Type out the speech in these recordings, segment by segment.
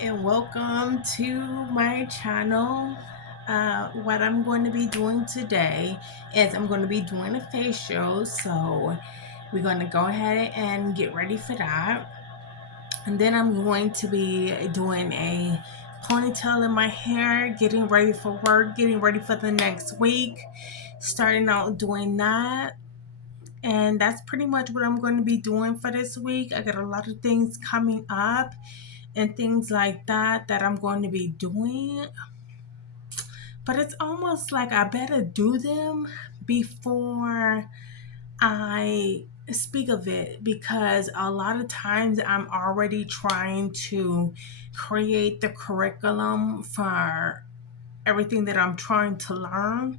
and welcome to my channel. What I'm going to be doing today is I'm going to be doing a facial, so we're going to go ahead and get ready for that. And then I'm going to be doing a ponytail in my hair, getting ready for work, getting ready for the next week, starting out doing that. And that's pretty much what I'm going to be doing for this week. I got a lot of things coming up and things like that I'm going to be doing. But it's almost like I better do them before I speak of it, because a lot of times I'm already trying to create the curriculum for everything that I'm trying to learn.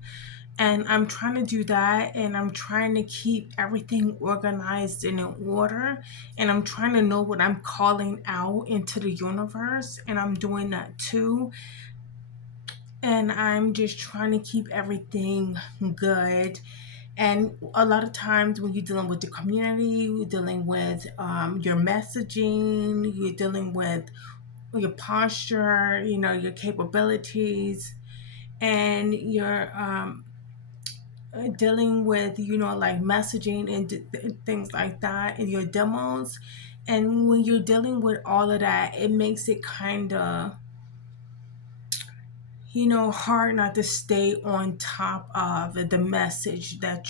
And I'm trying to do that, and I'm trying to keep everything organized and in order. And I'm trying to know what I'm calling out into the universe, and I'm doing that too. And I'm just trying to keep everything good. And a lot of times when you're dealing with the community, you're dealing with your messaging, you're dealing with your posture, your capabilities, and your dealing with like messaging and things like that in your demos. And when you're dealing with all of that, it makes it kind of hard not to stay on top of the message that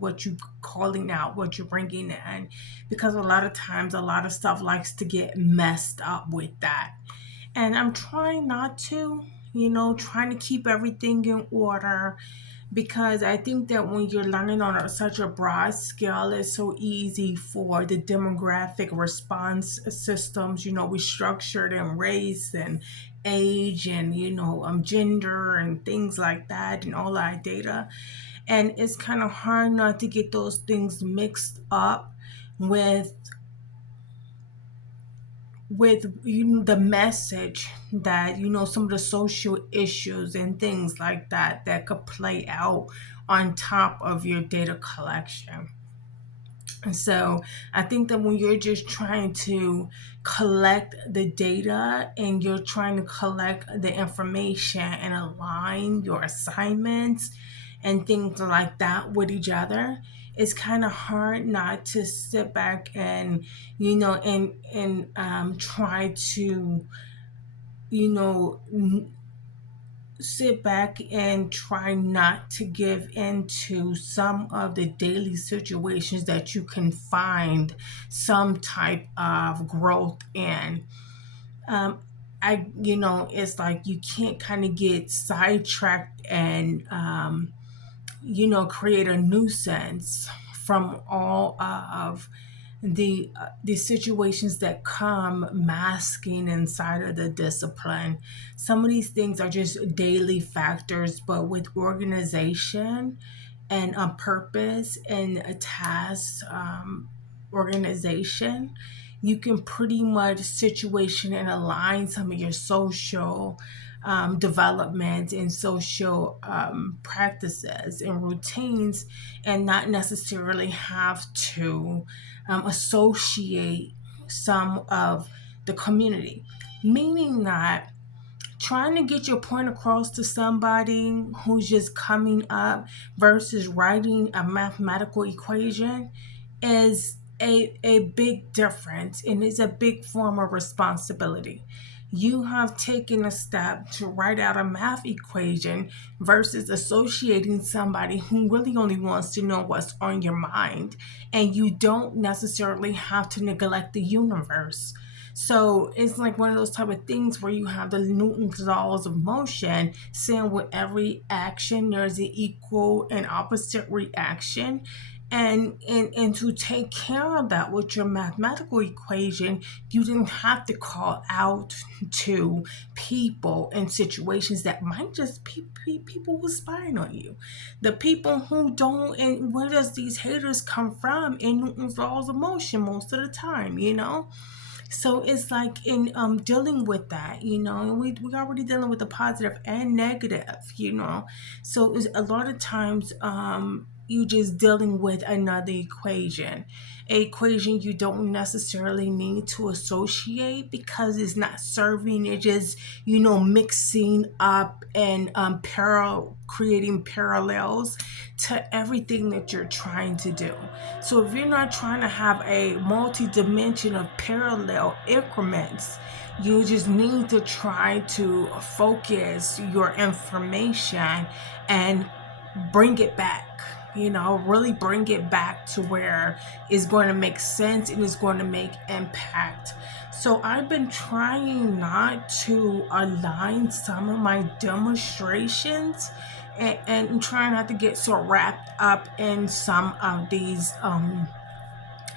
what you calling out, what you're bringing in, because a lot of times a lot of stuff likes to get messed up with that. And I'm trying not to, trying to keep everything in order, because I think that when you're learning on such a broad scale, it's so easy for the demographic response systems. We structured in race and age and gender and things like that, and all that data. And it's kind of hard not to get those things mixed up with the message that some of the social issues and things like that could play out on top of your data collection. And so I think that when you're just trying to collect the data and you're trying to collect the information and align your assignments and things like that with each other, it's kind of hard not to sit back and try to sit back and try not to give into some of the daily situations that you can find some type of growth in. It's like you can't kind of get sidetracked and create a nuisance from all of the situations that come masking inside of the discipline. Some of these things are just daily factors, but with organization and a purpose and a task organization, you can pretty much situation and align some of your social development and social practices and routines, and not necessarily have to associate some of the community. Meaning that trying to get your point across to somebody who's just coming up versus writing a mathematical equation is a big difference, and it's a big form of responsibility. You have taken a step to write out a math equation versus associating somebody who really only wants to know what's on your mind. And you don't necessarily have to neglect the universe. So it's like one of those type of things where you have the Newton's laws of motion, saying with every action there's an equal and opposite reaction. And to take care of that with your mathematical equation, you didn't have to call out to people in situations that might just be people who spying on you. The people who don't, and where does these haters come from? In Newton's laws of motion most of the time, So it's like in dealing with that, and we already dealing with the positive and negative. So it's a lot of times you just dealing with another equation. equation you don't necessarily need to associate because it's not serving. It just, mixing up and creating parallels to everything that you're trying to do. So if you're not trying to have a multi-dimension of parallel increments, you just need to try to focus your information and bring it back. Really bring it back to where it's going to make sense and it's going to make impact. So I've been trying not to align some of my demonstrations, and trying not to get so wrapped up in some of these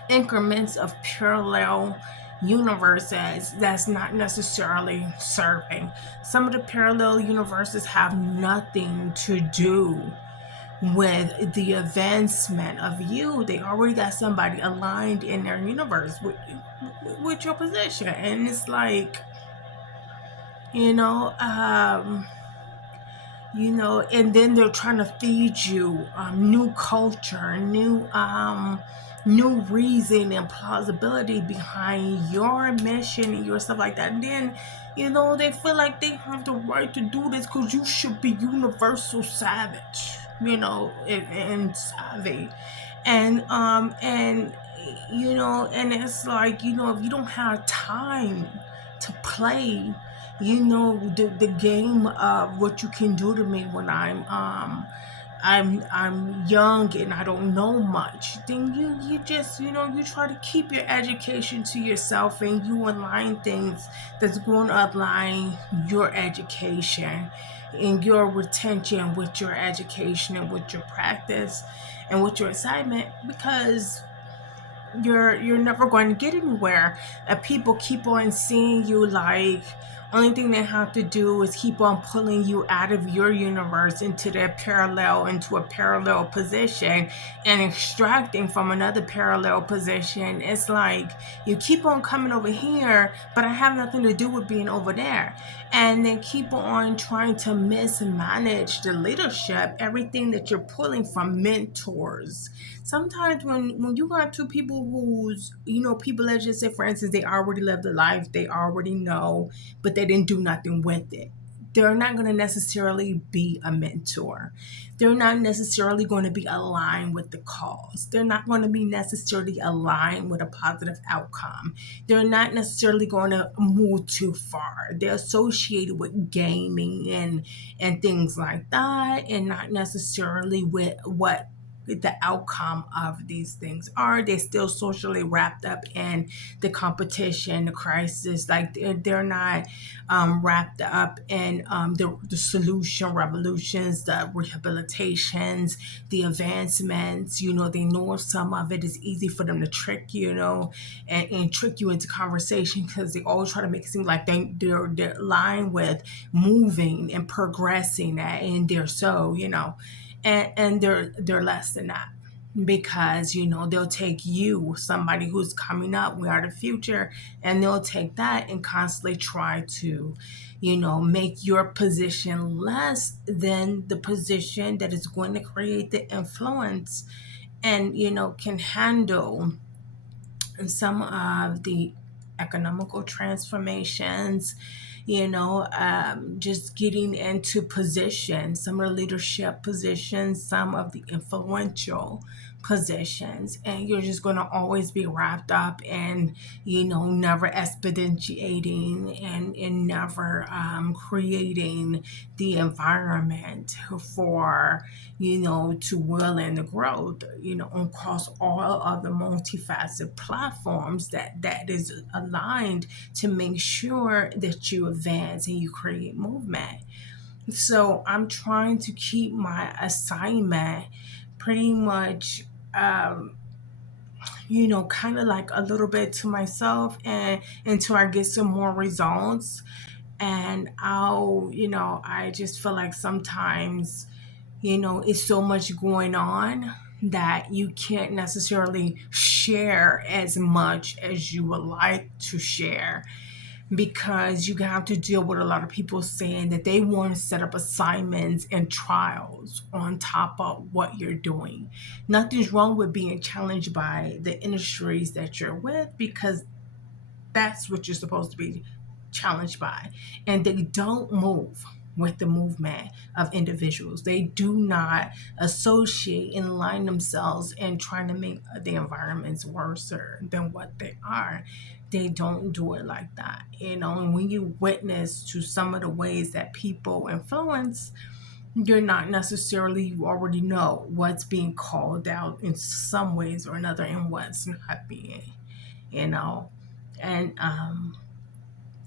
increments of parallel universes that's not necessarily serving. Some of the parallel universes have nothing to do with the advancement of you. They already got somebody aligned in their universe with your position. And it's like, you know, um, and then they're trying to feed you new culture, new reason and plausibility behind your mission and your stuff like that. And then, they feel like they have the right to do this because you should be universal savage, and savvy. And it's like, if you don't have time to play, the game of what you can do to me when I'm young and I don't know much, then you just, you try to keep your education to yourself, and you align things that's going to align your education and your retention with your education and with your practice and with your assignment, because you're never going to get anywhere. People keep on seeing you like, only thing they have to do is keep on pulling you out of your universe into into a parallel position, and extracting from another parallel position. It's like you keep on coming over here, but I have nothing to do with being over there. And then keep on trying to mismanage the leadership, everything that you're pulling from mentors. Sometimes when you got two people who's, people, let's just say, for instance, they already lived the life, they already know, but they didn't do nothing with it, they're not going to necessarily be a mentor. They're not necessarily going to be aligned with the cause. They're not going to be necessarily aligned with a positive outcome. They're not necessarily going to move too far. They're associated with gaming and things like that, and not necessarily with what the outcome of these things are. They're still socially wrapped up in the competition, the crisis. Like they're not wrapped up in the solution revolutions, the rehabilitations, the advancements. They know some of it is easy for them to trick, and trick you into conversation, because they always try to make it seem like they're aligned with moving and progressing, and they're so, and they're less than that, because they'll take you, somebody who's coming up, we are the future, and they'll take that and constantly try to make your position less than the position that is going to create the influence, and can handle some of the economical transformations, just getting into positions, some of the leadership positions, some of the influential positions. And you're just going to always be wrapped up in, never expediting, and never creating the environment for, to will and the growth, across all of the multifaceted platforms that is aligned to make sure that you advance and you create movement. So I'm trying to keep my assignment pretty much, kind of like a little bit to myself, and until I get some more results. And I just feel like sometimes, it's so much going on that you can't necessarily share as much as you would like to share, because you have to deal with a lot of people saying that they want to set up assignments and trials on top of what you're doing. Nothing's wrong with being challenged by the industries that you're with, because that's what you're supposed to be challenged by. And they don't move with the movement of individuals. They do not associate and align themselves in trying to make the environments worse than what they are. They don't do it like that. And when you witness to some of the ways that people influence, you're not necessarily, you already know what's being called out in some ways or another and what's not being, you know. And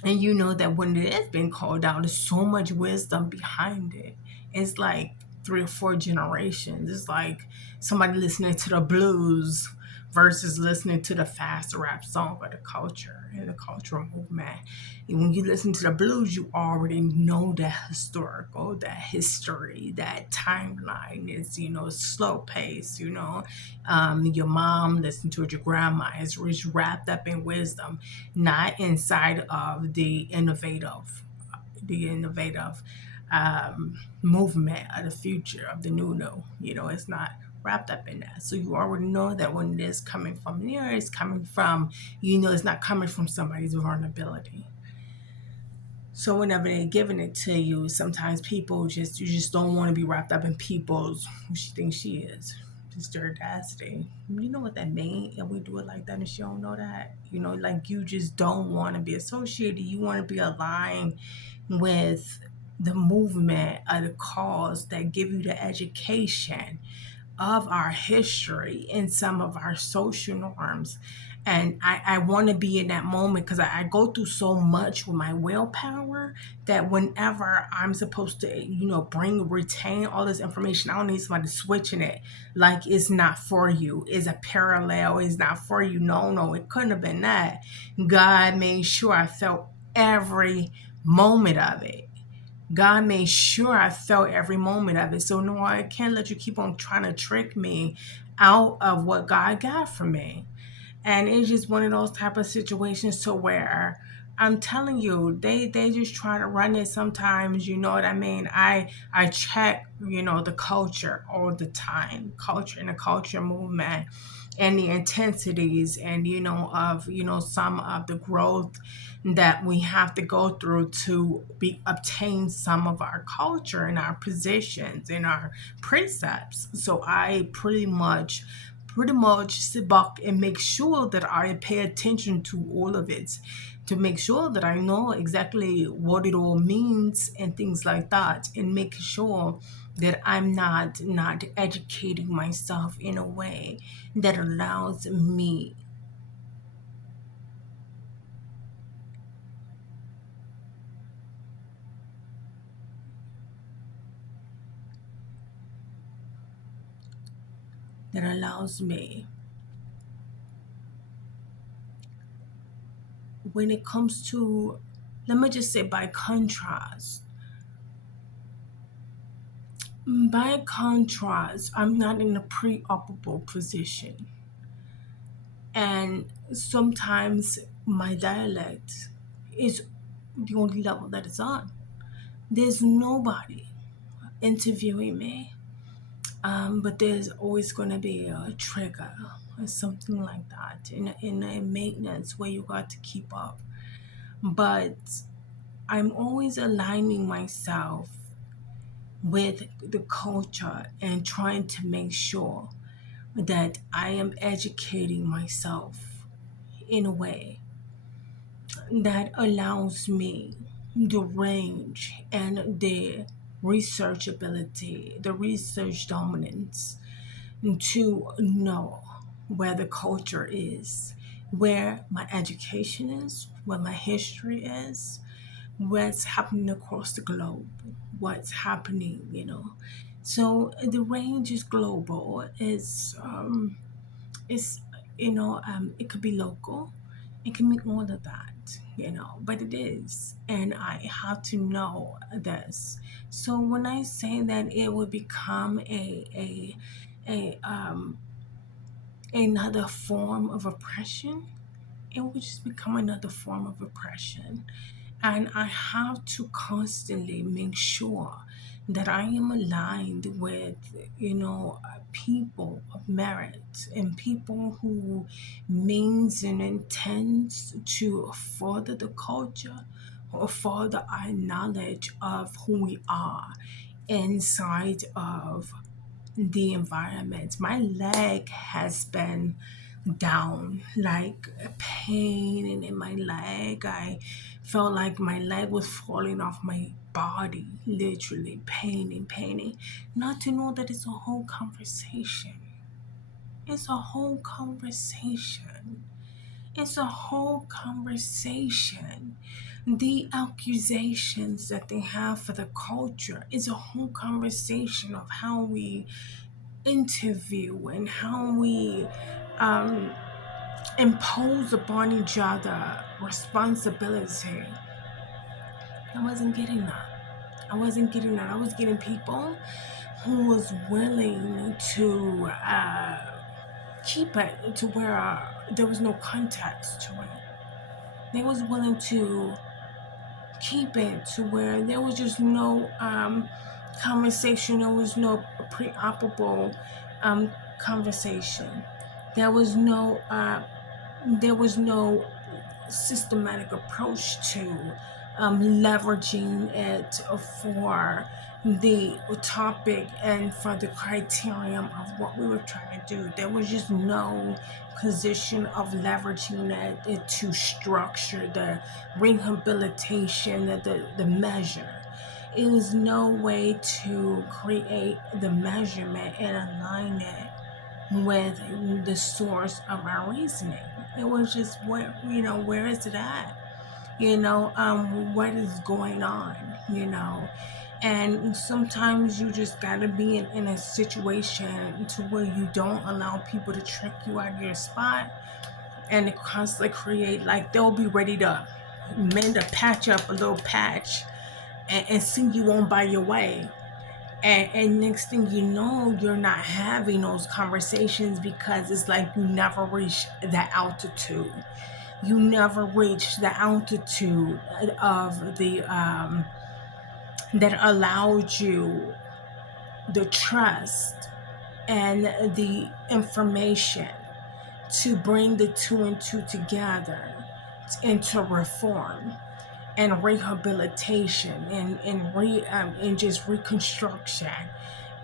and you know that when it is being called out, there's so much wisdom behind it. It's like 3 or 4 generations. It's like somebody listening to the blues versus listening to the fast rap song of the culture and the cultural movement. And when you listen to the blues, you already know that historical, that history, that timeline is, slow pace, your mom listened to it, your grandma is wrapped up in wisdom, not inside of the innovative movement of the future of the new. It's not wrapped up in that. So you already know that when it is coming from near, it's coming from, it's not coming from somebody's vulnerability. So whenever they're giving it to you, sometimes you just don't want to be wrapped up in people's who she thinks she is. Just their audacity. You know what that means? And we do it like that and she don't know that. Like you just don't want to be associated. You want to be aligned with the movement of the cause that give you the education of our history and some of our social norms. And I want to be in that moment because I go through so much with my willpower that whenever I'm supposed to, retain all this information, I don't need somebody switching it like it's not for you. It's a parallel. It's not for you. No, it couldn't have been that. God made sure I felt every moment of it. God made sure I felt every moment of it. So no, I can't let you keep on trying to trick me out of what God got for me. And it's just one of those type of situations to where I'm telling you, they just try to run it sometimes, you know what I mean? I check, the culture all the time, culture and the culture movement and the intensities and of some of the growth that we have to go through to be obtain some of our culture and our positions and our precepts. So I pretty much sit back and make sure that I pay attention to all of it, to make sure that I know exactly what it all means and things like that, and making sure that I'm not educating myself in a way that allows me that allows me when it comes to, let me just say, by contrast, I'm not in a pre-operable position. And sometimes my dialect is the only level that it's on. There's nobody interviewing me, but there's always going to be a trigger or something like that in a maintenance where you got to keep up. But I'm always aligning myself with the culture and trying to make sure that I am educating myself in a way that allows me the range and the research ability, the research dominance to know where the culture is, where my education is, where my history is, what's happening across the globe, what's happening. So the range is global. It's it could be local, it can be all of that, but it is, and I have to know this. So when I say that it would become a another form of oppression, it would just become another form of oppression. And I have to constantly make sure that I am aligned with, people of merit and people who means and intends to further the culture or further our knowledge of who we are inside of the environment. My leg has been down, like pain in my leg. I felt like my leg was falling off my body, literally paining. Not to know that it's a whole conversation. It's a whole conversation. It's a whole conversation. The accusations that they have for the culture is a whole conversation of how we interview and how we um, impose upon each other responsibility. I wasn't getting that. I wasn't getting that. I was getting people who was willing to keep it to where there was no context to it. They was willing to keep it to where there was just no conversation. There was no pre-operable conversation. There was no systematic approach to leveraging it for the topic and for the criterion of what we were trying to do. There was just no position of leveraging it to structure the rehabilitation, the measure. It was no way to create the measurement and align it with the source of our reasoning. It was just where is it at? What is going on? And sometimes you just gotta be in a situation to where you don't allow people to trick you out of your spot and constantly create, like, they'll be ready to mend or patch up a little patch and send you on by your way. And next thing you know, you're not having those conversations because it's like you never reach that altitude. You never reach the altitude of the that allowed you the trust and the information to bring the two and two together into reform and rehabilitation and just reconstruction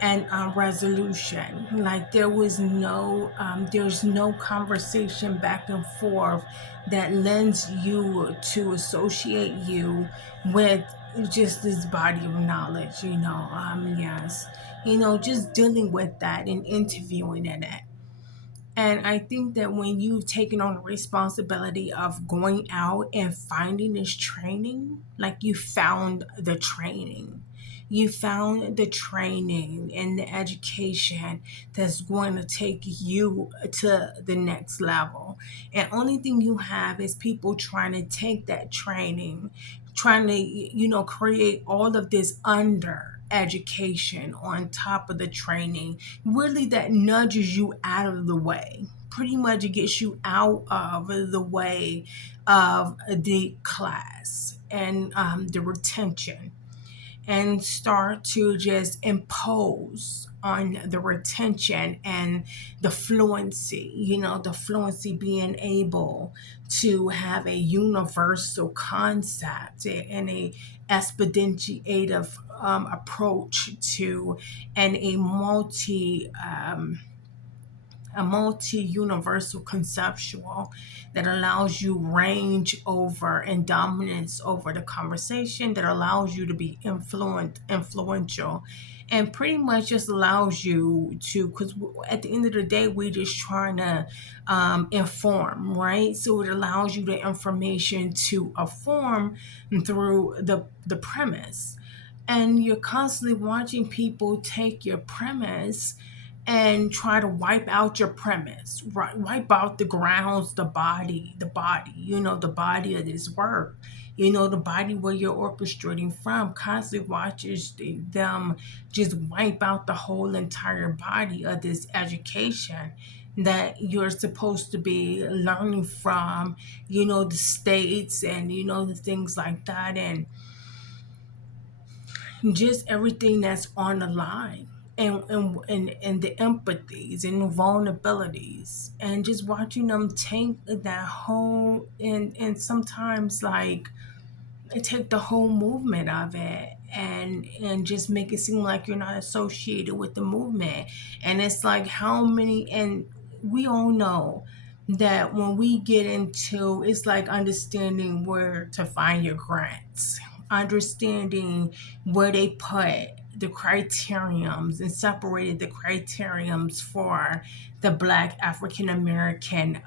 and resolution. Like there's no conversation back and forth that lends you to associate you with just this body of knowledge. Yes, just dealing with that and interviewing in it. And I think that when you've taken on the responsibility of going out and finding this training, like you found the training and the education that's going to take you to the next level. And only thing you have is people trying to take that training, trying to, create all of this under education on top of the training, really that nudges you out of the way. Pretty much it gets you out of the way of the class and the retention, and start to just impose on the retention and the fluency being able to have a universal concept and a expeditive approach to, and a multi-universal conceptual that allows you range over and dominance over the conversation, that allows you to be influential, and pretty much just allows you to, because at the end of the day, we're just trying to inform, right? So it allows you the information to inform through the premise. And you're constantly watching people take your premise and try to wipe out your premise, right? Wipe out the grounds, the body of this work, the body where you're orchestrating from. Constantly watches them just wipe out the whole entire body of this education that you're supposed to be learning from, the states and, the things like that. And just everything that's on the line. And the empathies and the vulnerabilities, and just watching them take that whole, and sometimes like take the whole movement of it, and just make it seem like you're not associated with the movement. And it's like, how many, and we all know that when we get into, it's like understanding where to find your grants, understanding where they put the criteriums and separated the criteriums for the Black African American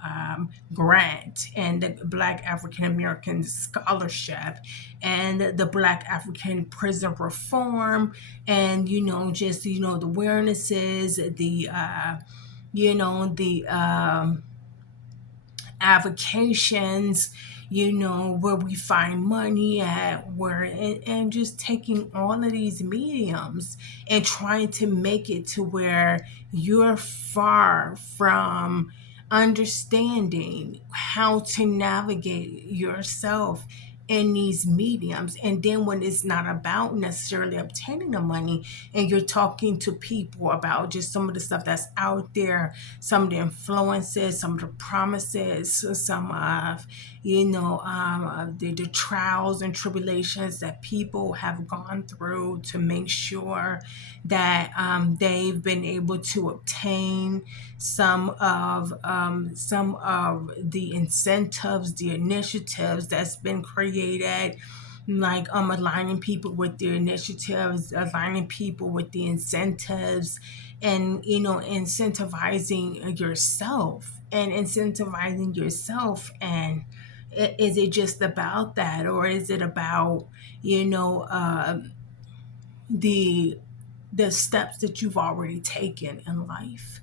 grant, and the Black African American scholarship, and the Black African prison reform, and just the awarenesses, the avocations, where we find money at, where, and just taking all of these mediums and trying to make it to where you're far from understanding how to navigate yourself in these mediums. And then when it's not about necessarily obtaining the money, and you're talking to people about just some of the stuff that's out there, some of the influences, some of the promises, some of, the trials and tribulations that people have gone through to make sure that they've been able to obtain some of the incentives, the initiatives that's been created, like aligning people with the initiatives, aligning people with the incentives, and incentivizing yourself. And is it just about that, or is it about the the steps that you've already taken in life,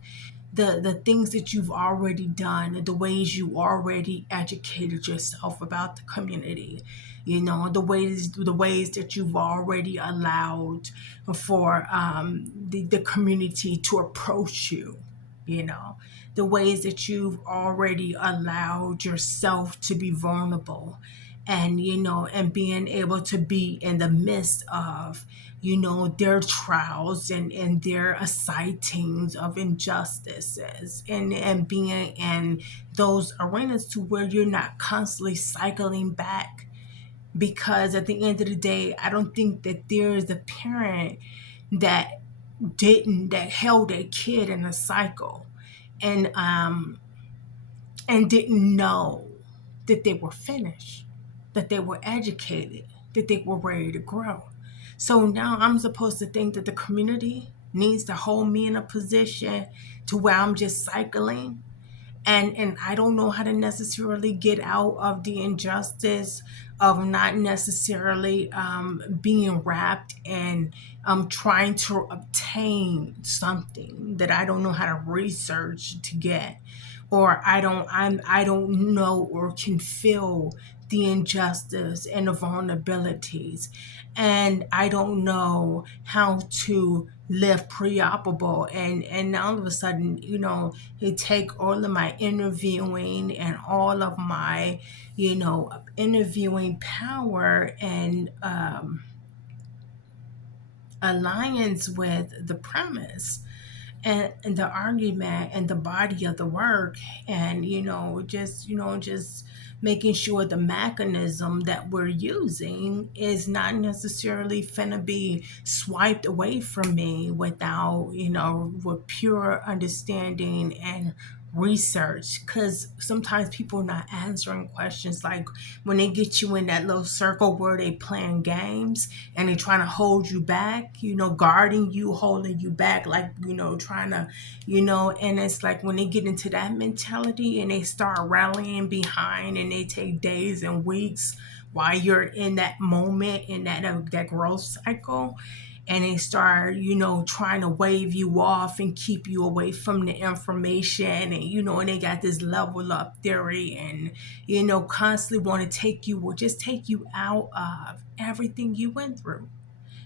the things that you've already done, the ways you already educated yourself about the community, the ways that you've already allowed for the community to approach you, you know the ways that you've already allowed yourself to be vulnerable, and being able to be in the midst of their trials, and their sightings of injustices, and being in those arenas to where you're not constantly cycling back. Because at the end of the day, I don't think that there is a parent that that held a kid in a cycle, and and didn't know that they were finished, that they were educated, that they were ready to grow. So now I'm supposed to think that the community needs to hold me in a position to where I'm just cycling, and I don't know how to necessarily get out of the injustice of not necessarily being wrapped in trying to obtain something that I don't know how to research to get, or I don't know or can feel the injustice and the vulnerabilities, and I don't know how to live pre-operable. And now all of a sudden, it take all of my interviewing and all of my interviewing power, and alliance with the premise, and the argument and the body of the work, and just making sure the mechanism that we're using is not necessarily finna be swiped away from me without with pure understanding and research. Because sometimes people are not answering questions, like when they get you in that little circle where they playing games, and they trying to hold you back, guarding you, holding you back, like, trying to, and it's like when they get into that mentality and they start rallying behind, and they take days and weeks while you're in that moment, in that growth cycle, and they start, trying to wave you off and keep you away from the information, and they got this level up theory, and constantly want to take you out of everything you went through.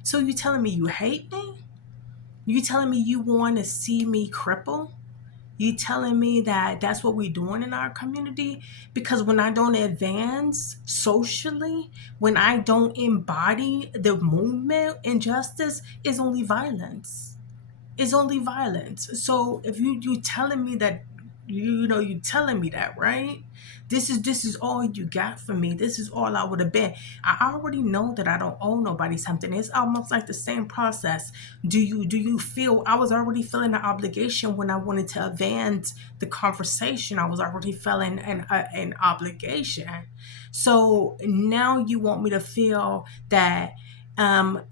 So you telling me you hate me? You telling me you want to see me cripple? You telling me that that's what we're doing in our community? Because when I don't advance socially, when I don't embody the movement and justice, it's only violence. It's only violence. So if you telling me that, you telling me that, right? This is all you got for me. This is all I would have been. I already know that I don't owe nobody something. It's almost like the same process. Do you feel I was already feeling the obligation when I wanted to advance the conversation? I was already feeling an obligation. So now you want me to feel that,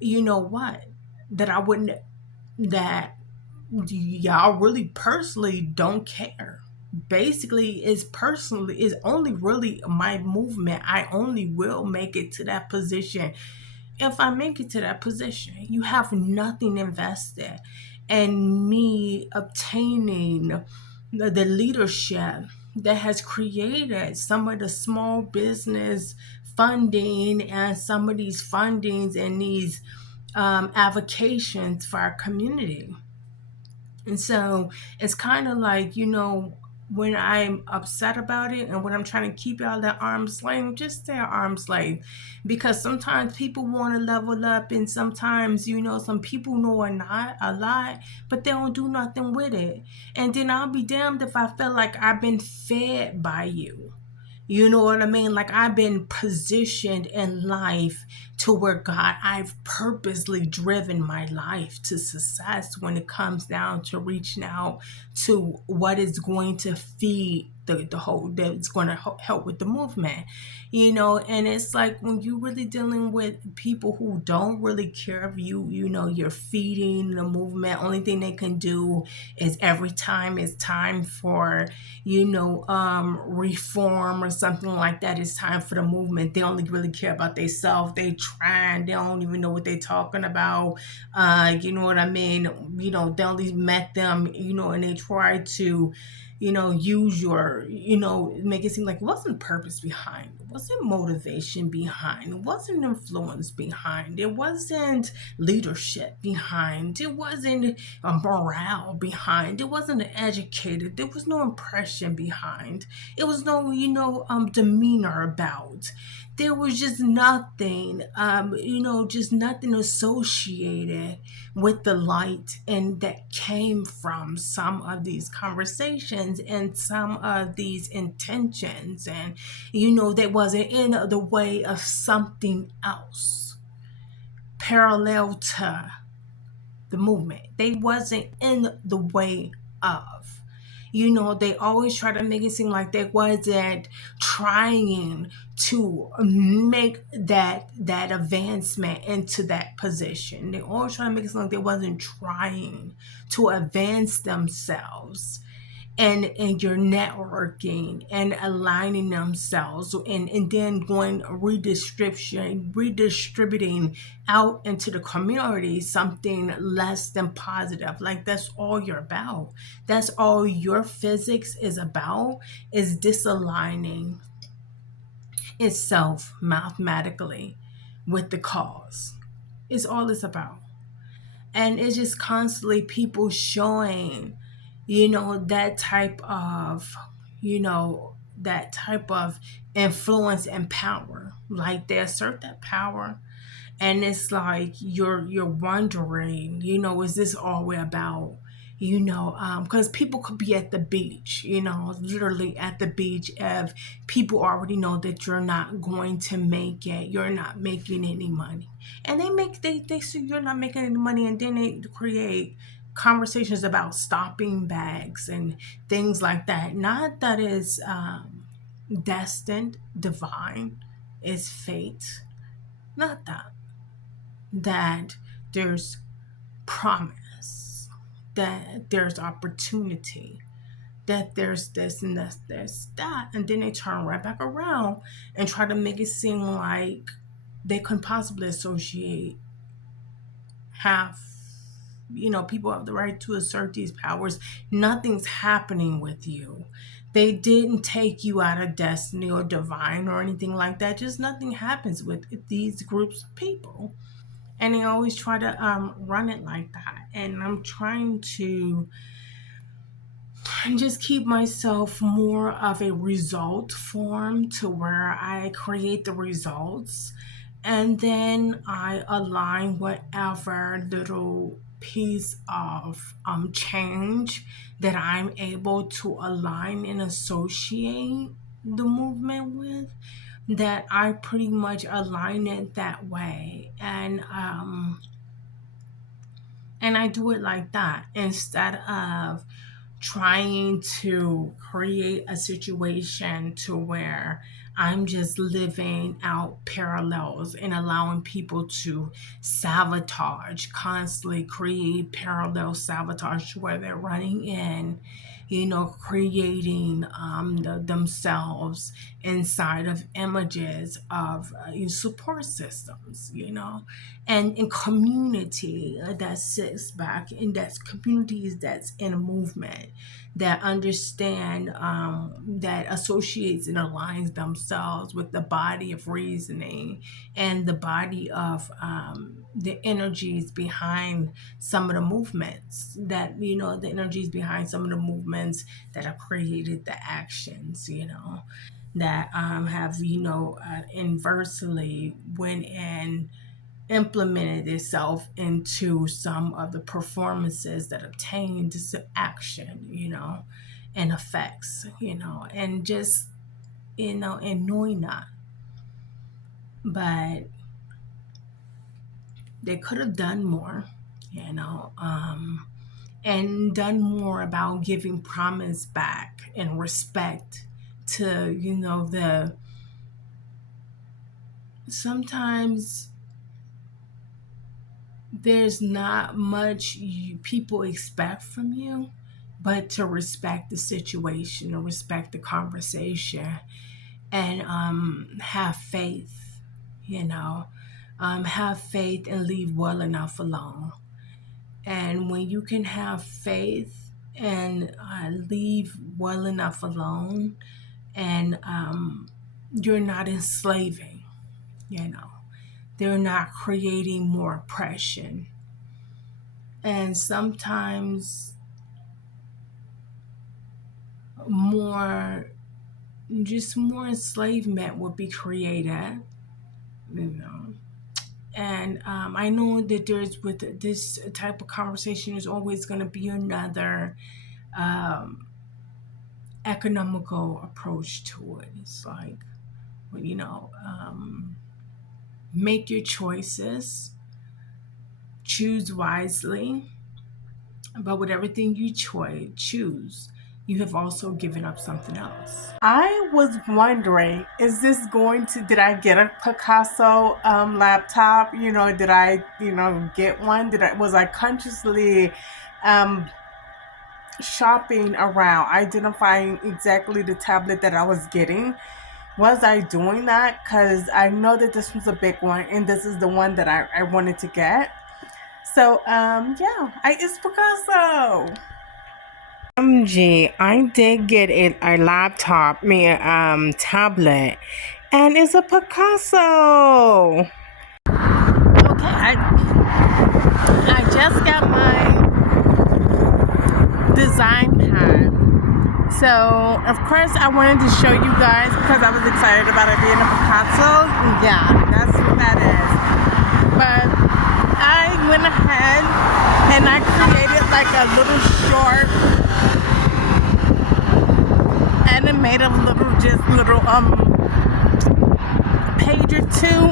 you know what, that I wouldn't, that y'all really personally don't care. Basically, is only really my movement. I only will make it to that position if I make it to that position. You have nothing invested, and me obtaining the leadership that has created some of the small business funding and some of these fundings and these avocations for our community. And so it's kind of like, when I'm upset about it and when I'm trying to keep y'all at arm's length, just stay at arm's length. Because sometimes people want to level up, and sometimes, some people know a lot, but they don't do nothing with it. And then I'll be damned if I feel like I've been fed by you. You know what I mean? Like, I've been positioned in life to where, God, I've purposely driven my life to success when it comes down to reaching out to what is going to feed the whole, that's going to help with the movement. And it's like when you're really dealing with people who don't really care of you, you're feeding the movement. Only thing they can do is every time it's time for, reform or something like that, it's time for the movement. They only really care about themselves. They trying, they don't even know what they talking about. You know what I mean? They only met them, and they try to, use your, make it seem like it wasn't purpose behind, it wasn't motivation behind, it wasn't influence behind, it wasn't leadership behind, it wasn't a morale behind, it wasn't educated, there was no impression behind, it was no, demeanor about. There was just nothing, just nothing associated with the light, and that came from some of these conversations and some of these intentions. And, they wasn't in the way of something else parallel to the movement. They wasn't in the way of. They always try to make it seem like they wasn't trying to make that advancement into that position. They always try to make it seem like they wasn't trying to advance themselves, and you're networking and aligning themselves, and then going redistributing out into the community something less than positive. Like, that's all you're about. That's all your physics is about, is disaligning itself mathematically with the cause. It's all it's about. And it's just constantly people showing, that type of, that type of influence and power. Like, they assert that power, and it's like you're wondering, is this all we're about? Because people could be at the beach, literally at the beach, if people already know that you're not going to make it, you're not making any money, and they say you're not making any money, and then they create conversations about stopping bags and things like that. Not that is destined, divine, is fate. Not that there's promise, that there's opportunity, that there's this and there's that, and then they turn right back around and try to make it seem like they couldn't possibly associate half. People have the right to assert these powers. Nothing's happening with you. They didn't take you out of destiny or divine or anything like that. Just nothing happens with these groups of people. And they always try to run it like that. And I'm trying to and just keep myself more of a result form to where I create the results, and then I align whatever little piece of change that I'm able to align and associate the movement with, that I pretty much align it that way. And I do it like that instead of trying to create a situation to where I'm just living out parallels and allowing people to sabotage, constantly create parallel sabotage where they're running in, creating themselves inside of images of support systems, and in community that sits back, and that's communities that's in a movement that understand, that associates and aligns themselves with the body of reasoning and the body of the energies behind some of the movements the energies behind some of the movements that have created the actions, that have, inversely went and implemented itself into some of the performances that obtained this action, and effects, and just, and knowing that. But they could have done more, and done more about giving promise back and respect to, the sometimes there's not much people expect from you, but to respect the situation, to respect the conversation, and have faith, have faith and leave well enough alone. And when you can have faith and leave well enough alone, and you're not enslaving, they're not creating more oppression. And sometimes more enslavement will be created, And I know that there's, with this type of conversation, there's always going to be another economical approach to it. It's like, make your choices, choose wisely, but with everything you choose, you have also given up something else. I was wondering, did I get a Picasso laptop? Did I, get one? Was I consciously shopping around, identifying exactly the tablet that I was getting? Was I doing that? Because I know that this was a big one, and this is the one that I wanted to get. So, it's Picasso. I did get a laptop, tablet, and it's a Picasso. Okay, I just got my design pad. So, of course, I wanted to show you guys because I was excited about it being a Picasso. Yeah, that's what that is. But I went ahead and I created like a little short animated little page or two,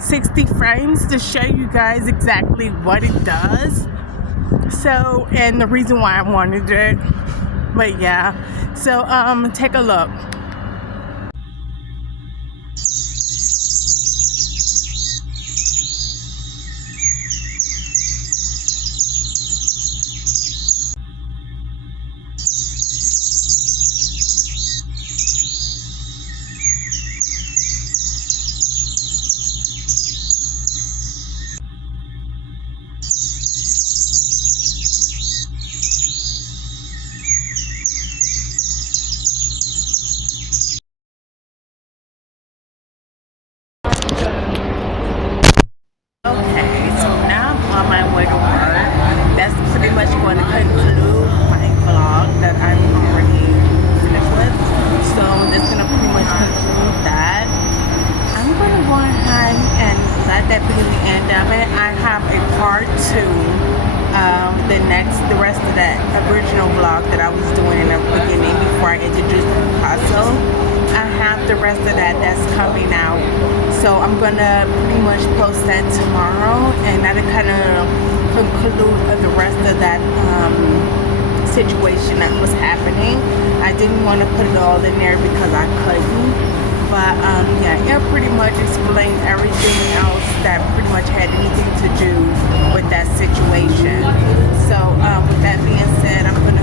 60 frames to show you guys exactly what it does. So, and the reason why I wanted it. But yeah, so take a look. and I have a part two. The rest of that original vlog that I was doing in the beginning before I introduced Picasso. I have the rest of that that's coming out. So I'm gonna pretty much post that tomorrow, and that'll kind of conclude the rest of that situation that was happening. I didn't want to put it all in there because I couldn't. But yeah, it pretty much explained everything else that pretty much had anything to do with that situation. So with that being said, I'm gonna